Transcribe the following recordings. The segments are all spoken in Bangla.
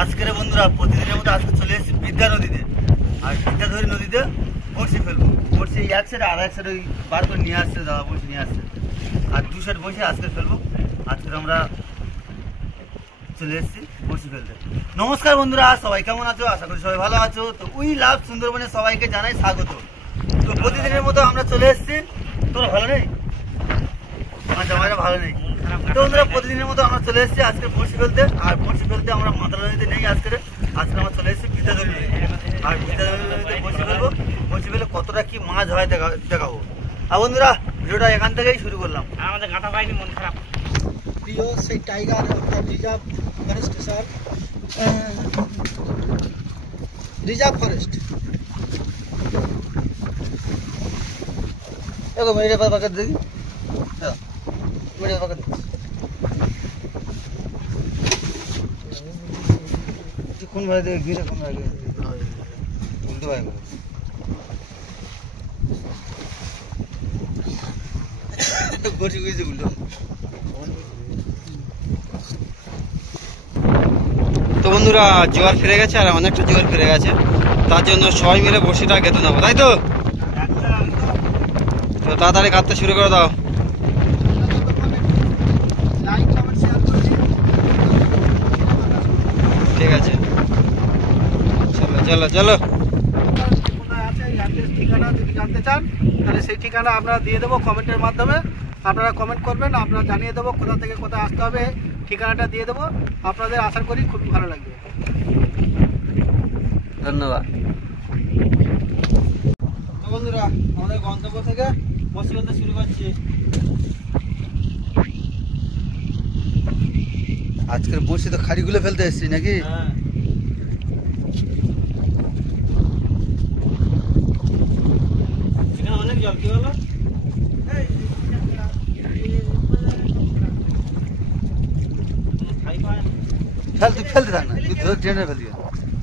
আজকের বন্ধুরা প্রতিদিনের মতো আজকে চলে এসেছি বিদ্যা নদীতে। আর বিদ্যাধরী নদীতে বড়শি ফেলবো। বড়শি এক সাইড আর এক সাইড ওই বার করে নিয়ে আসছে, দাদা বড়শি নিয়ে আসছে। আর দু সাইড বসে আজকে ফেলবো। আজকে আমরা চলে এসেছি বড়শি ফেলতে। নমস্কার বন্ধুরা, সবাই কেমন আছো? আশা করি সবাই ভালো আছো। তো উই লাভ সুন্দরবনে সবাইকে জানাই স্বাগত। তো প্রতিদিনের মতো আমরা চলে এসেছি। তোরা ভালো নেই? আমার জামাইরা ভালো নেই। তো বন্ধুরা প্রতিদিনের মতো আমরা চলে এসেছি আজকে বড়শি ফেলতে। আর বড়শি ফেলতে আমরা মাতালা নদীতে নেই আজকে আমরা চলে এসেছি বিদ্যাধরী নদীতে। আর বিদ্যাধরী নদীতে বড়শি ফেলবো। বড়শি ফেলে কতটা কি মাছ হয় দেখাবো। আর বন্ধুরা ভিডিওটা এখান থেকেই শুরু করলাম। আমাদের গাঁটা পাইনি, মন খারাপ। প্রিয় সেই tiger reserve forest sir, reserve forest এরকম এটা পাকা দেখি, পাকা দেখি কোন ভাই দেখে ঘিরে কোন ভাই উল্টো ভাই বসে গেছে উল্টো। তো বন্ধুরা জোয়ার ফিরে গেছে, আর অনেকটা জোয়ার ফিরে গেছে। তার জন্য সবাই মিলে বড়শিটা গেঁথে নেবো, তাই তো? তাড়াতাড়ি কাটতে শুরু করে দাও। ঠিক আছে, চলো চলো চলো। ঠিকানা যদি জানতে চান তাহলে সেই ঠিকানা আমরা দিয়ে দেবো কমেন্টের মাধ্যমে। আপনারা কমেন্ট করবেন, আপনারা জানিয়ে দেবো কোথা থেকে কোথায় আসতে হবে। ঠিকানাটা দিয়ে দেবো, আপনাদের আশা করি খুব ভালো লাগবে। ধন্যবাদ। তো বন্ধুরা আমাদের গন্তব্য থেকে বসে ফেলতে শুরু করছি। আজকের বসে তো খাড়িগুলো ফেলতে এসছি নাকি? অনেক জল কি হলো? তুই ফেলতে থাক না, তুই ধরে ট্রেনে ফেলবি,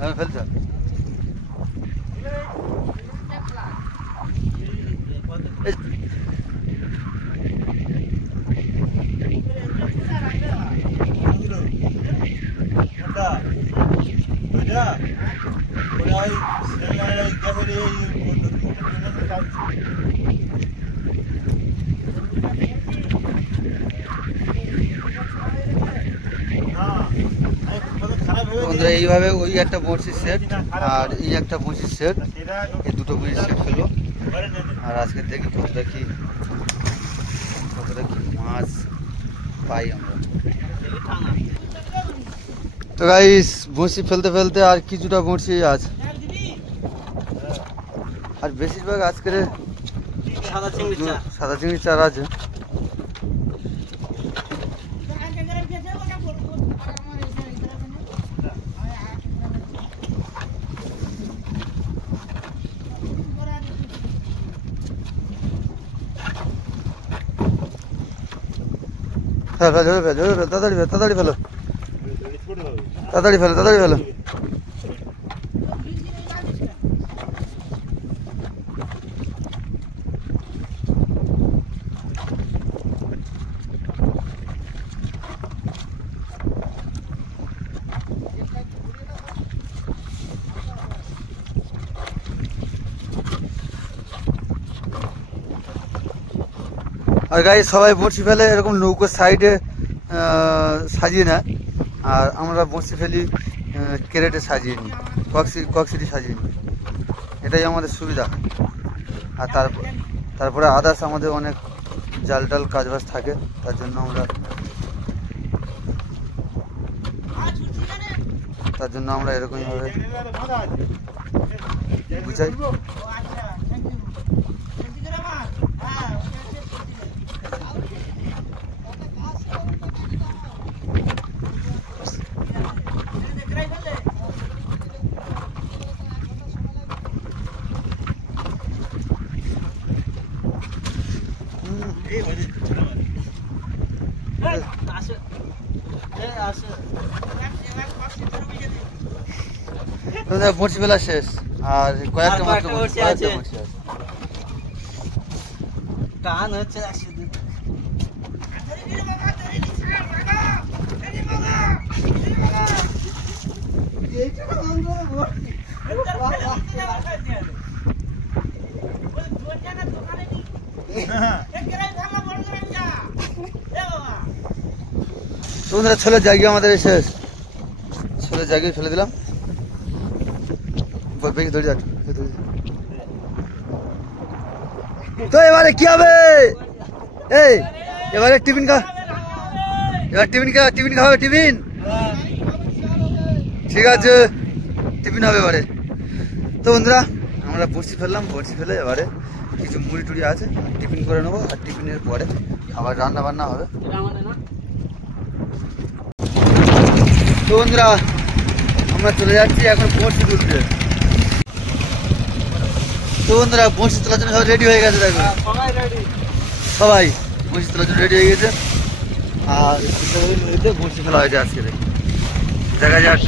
আমি ফেলতে থাক। এইভাবে ওই একটা বড়শির সেট আর এই একটা বড়শির সেট, এই দুটো বড়শির সেট ফেলবো। আর আজকে দেখি কতটা কি মাছ পাই আমরা। তো গাইস বড়শি ফেলতে ফেলতে আর কিছুটা বড়শি আছে, আর বেশিরভাগ আজকের সাদা চিংড়ির চারা আছে। তাড়াতাড়ি ফেলো, তাড়াতাড়ি ফেলো, তাড়াতাড়ি ফেলো, তাড়াতাড়ি ফেলো। আর গাড়ি সবাই বড়শি ফেলে এরকম নৌকোর সাইডে সাজিয়ে নেয়, আর আমরা বড়শি ফেলি ক্যারেটে সাজিয়ে নিই, কক্সিটি সাজিয়ে নিই। এটাই আমাদের সুবিধা। আর তারপরে আদার্স আমাদের অনেক জাল টাল কাজবাজ থাকে, তার জন্য আমরা এরকমভাবে বুঝাই। বড়শি ফেলা শেষ, আর কয়েকটা মাত্র বড়শি আছে। টান হচ্ছে তোমরা ছোলের জায়গা আমাদের শেষ, ছোলের জায়গায় ফেলে দিলাম। ধরে যাক তো এবারে কি হবে? এই এবারে টিফিন খাবে টিফিন। ঠিক আছে, টিফিন হবে এবারে। তো বন্ধুরা আমরা বড়শি ফেললাম, বড়শি ফেলে এবারে কিছু মুড়ি টুড়ি আছে টিফিন করে নেবো, আর টিফিনের পরে আবার রান্না বান্না হবে। তো বন্ধুরা আমরা চলে যাচ্ছি এখন বড়শি তুলতে। তো বন্ধুরা বড়শি তোলার জন্য সবাই রেডি হয়ে গেছে, দেখো সবাই বড়শি তোলার জন্য রেডি হয়ে গেছে। আর নদীতে বড়শি ফেলা হয়েছে আজকে, দেখা যাক।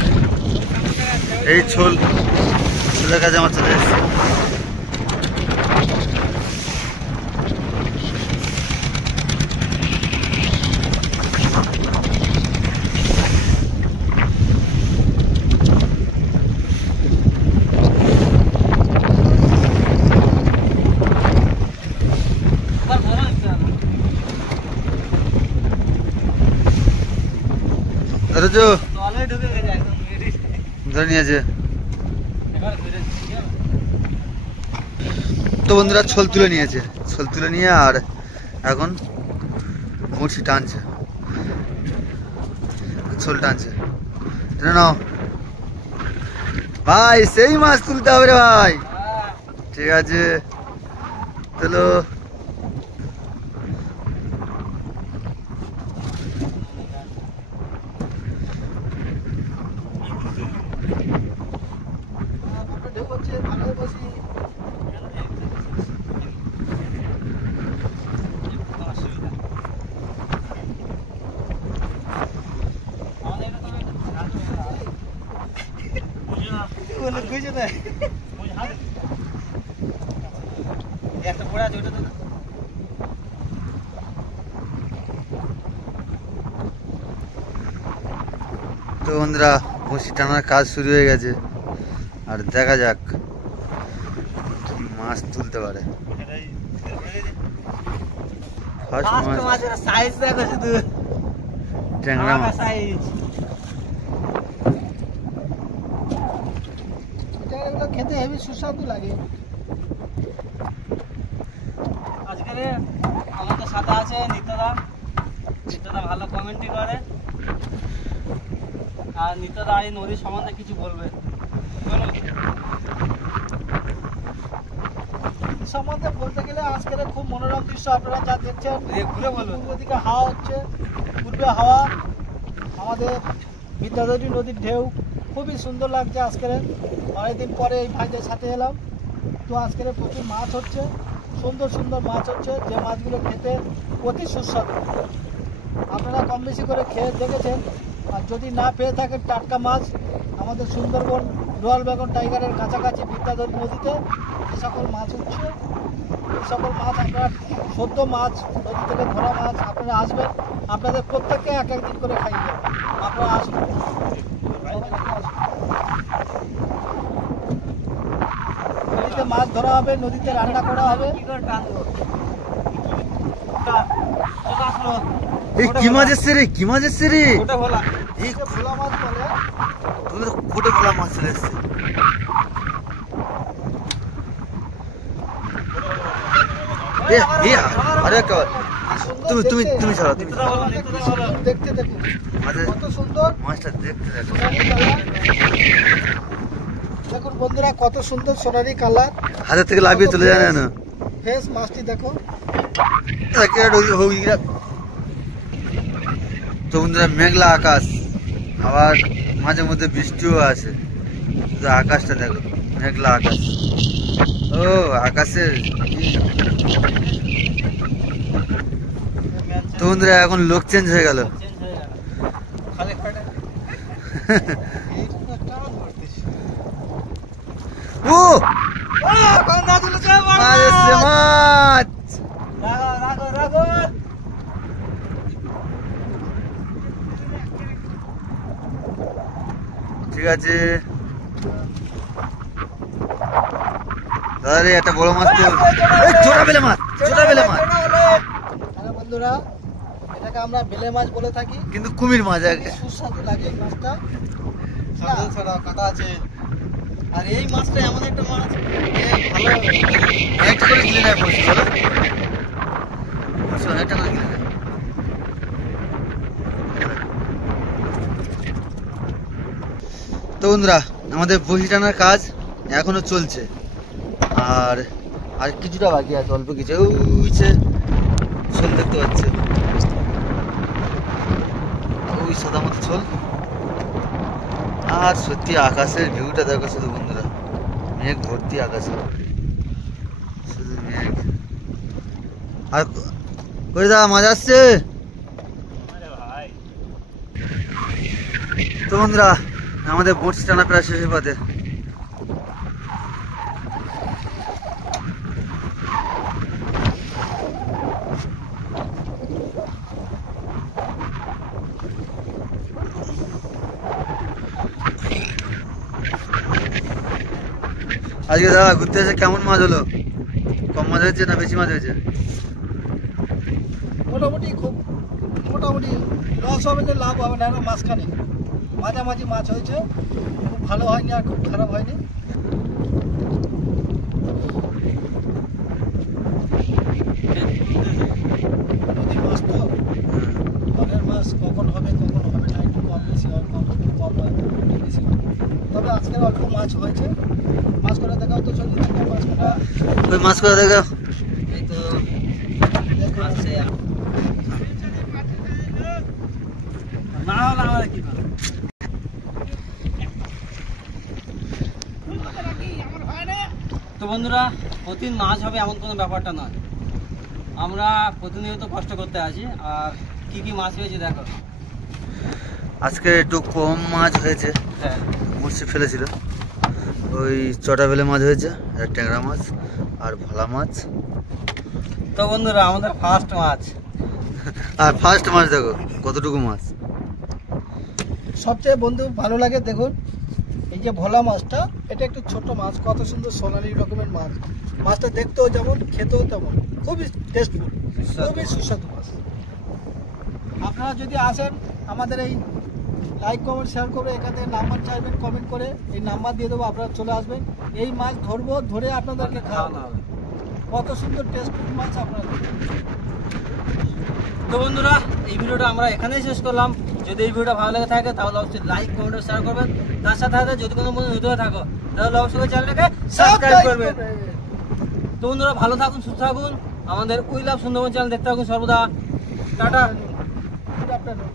এই ছোলের কাছে আমার চলে এসেছে। ধরে নিয়েছে। তো বন্ধুরা ছোল তুলে নিয়েছে, ছোল তুলে নিয়ে আর এখন বড়শি টানছে, ছোল টানছে। নাও ভাই, সেই মাছ তুলতে হবে রে ভাই। ঠিক আছে চলো। তো বন্ধুরা বড়শি টানার কাজ শুরু হয়ে গেছে, আর দেখা যাক কি মাছ তুলতে পারে। ট্যাংরা মাছ। খেতে হেবি সুস্বাদু লাগে। আজকাল আমাদের সাথে আছে নিত্যদা ভালো কমেন্টই করে, আর নিত্যদা এই নদীর সম্বন্ধে কিছু বলবে। সম্বন্ধে বলতে গেলে আজকের খুব মনোরম দৃশ্য আপনারা যা দেখছেন। ঘুরে বলুন, পূর্ব দিকে হাওয়া হচ্ছে, পূর্বে হাওয়া, আমাদের বিদ্যাধরী নদীর ঢেউ খুবই সুন্দর লাগছে। আজকের অনেকদিন পরে এই ভাইদের সাথে এলাম। তো আজকের প্রচুর মাছ হচ্ছে, সুন্দর সুন্দর মাছ হচ্ছে, যে মাছগুলো খেতে অতি সুস্বাদু। আপনারা কম বেশি করে খেয়ে দেখেছেন, আর যদি না পেয়ে থাকেন টাটকা মাছ আমাদের সুন্দরবন রয়্যাল বেঙ্গল টাইগারের কাছাকাছি বিদ্যাধরী নদীতে যে সকল মাছ উঠছে, এই সকল মাছ আপনারা সদ্য মাছ নদী থেকে ধরা মাছ আপনারা আসবেন, আপনাদের প্রত্যেককে এক একদিন করে খাইয়ে দেবেন। আপনারা আসবেন, নদীতে মাছ ধরা হবে, নদীতে রান্না করা হবে। কি মাছ এসছে রে, কি মাছ এসছে রে? ভোলা মাছ বলে, ফুটে ভোলা মাছ চলে এসছে। আরে তুমি ছাড়া, তুমি দেখতে দেখুন কত সুন্দর মাছটা, দেখতে দেখো। দেখুন বন্ধুরা কত সুন্দর সোনালী কালার, হাতের থেকে লাভিয়ে চলে যায় না। ফ্রেশ মাছটি দেখো। তো বন্ধুরা মেঘলা আকাশ, আবার মাঝে মধ্যে বৃষ্টিও আসে। তো আকাশটা দেখো, মেঘলা আকাশ। ও আকাশে তো বন্ধুরা এখন লোক চেঞ্জ হয়ে গেল। ও মাছ, ঠিক আছে দাদা, একটা বড় মাছ তো, ছোটা বেলে মাছ, ছোটা বেলে মাছ। বন্ধুরা এটা এটাকে আমরা বেলে মাছ বলে থাকি। কিন্তু কুমির মাছ সুস্বাদু লাগে এই মাছটা। ছাড়া কাটা আছে। আর এই মাছটা এমন একটা মাছ ভালো অনেকটা করে গিলে নেয় বলছি, বলো অনেকটা করে গিলে নেয়। তো বন্ধুরা, আমাদের বসি টানার কাজ এখনো চলছে, আর আর কিছুটা বাকি আছে, অল্প কিছু। ওই যে শোল দেখতে পাচ্ছে, ওই সাদা মতো শোল। আর সত্যি আকাশের ভিউটা দেখো শুধু বন্ধুরা, মেঘ ভর্তি আকাশে, শুধু মেঘ। আর করে দা মাছ আসছে তো বন্ধুরা, আমাদের বড়শি টানা প্রায় শেষের পথে। আজকে দাদা ঘুরতে এসে কেমন মাছ হলো? কম মাছ হয়েছে না বেশি মাছ হয়েছে? মোটামুটি খুব মোটামুটি লস হবে যে লাভ হবে না, মাঝখানে মাঝামাঝি মাছ হয়েছে। খুব ভালো হয়নি আর খুব খারাপ হয়নি। নদীর মাছ তো, বনের মাছ কখন হবে না, একটু কম বেশি হয়, কম হয়, একটু বেশি হয়। তবে আজকে অল্প মাছ হয়েছে। মাছ করা দেখাও তো, চলুন মাছ করা। ওই মাছ করে দেখো। এই তো দেখো আসছে। না হলে আমাদের কি করে? তো বন্ধুরা, প্রতিদিন মাছ হবে এমন কোনো ব্যাপারটা নয়। আমরা প্রতিনিয়ত কষ্ট করতে আছি। আর কি কি মাছ হয়েছে দেখো। আজকে একটু কম মাছ হয়েছে, হ্যাঁ, বড়শি ফেলেছিল। ওই চটা বেলে মাছ হয়েছে, আর ট্যাংরা মাছ আর ভোলা মাছ। তো বন্ধুরা, আমাদের ফার্স্ট মাছ। আর ফার্স্ট মাছ দেখো কতটুকু মাছ। সবচেয়ে বন্ধু ভালো লাগে দেখুন, এই যে ভোলা মাছটা, এটা একটু ছোট মাছ, কত সুন্দর সোনালি রকমের মাছ। মাছটা দেখতেও যেমন, খেতেও তেমন, খুবই টেস্টফুল, খুবই সুস্বাদু মাছ। আপনারা যদি আসেন, আমাদের এই লাইক কমেন্ট শেয়ার করবে, এখান থেকে নাম্বার চাইবেন কমেন্ট করে, এই নাম্বার দিয়ে দেবো, আপনারা চলে আসবেন। এই মাছ ধরবো, ধরে আপনাদেরকে খাওয়ানো হবে। কত সুন্দর টেস্টফুল মাছ আপনারা দেখবেন। তো বন্ধুরা, এই ভিডিওটা আমরা এখানেই শেষ করলাম। যদি এই ভিডিওটা ভালো লেগে থাকে তাহলে অবশ্যই লাইক কমেন্ট শেয়ার করবেন। তার সাথে সাথে যদি কোনো বন্ধু নতুন থাকো তাহলে অবশ্যই চ্যানেলটাকে সাবস্ক্রাইব করবেন। তো বন্ধুরা, ভালো থাকুন, সুস্থ থাকুন। আমাদের উই লাভ সুন্দরবন চ্যানেল দেখতে থাকুন সর্বদা। টাটা। Good afternoon.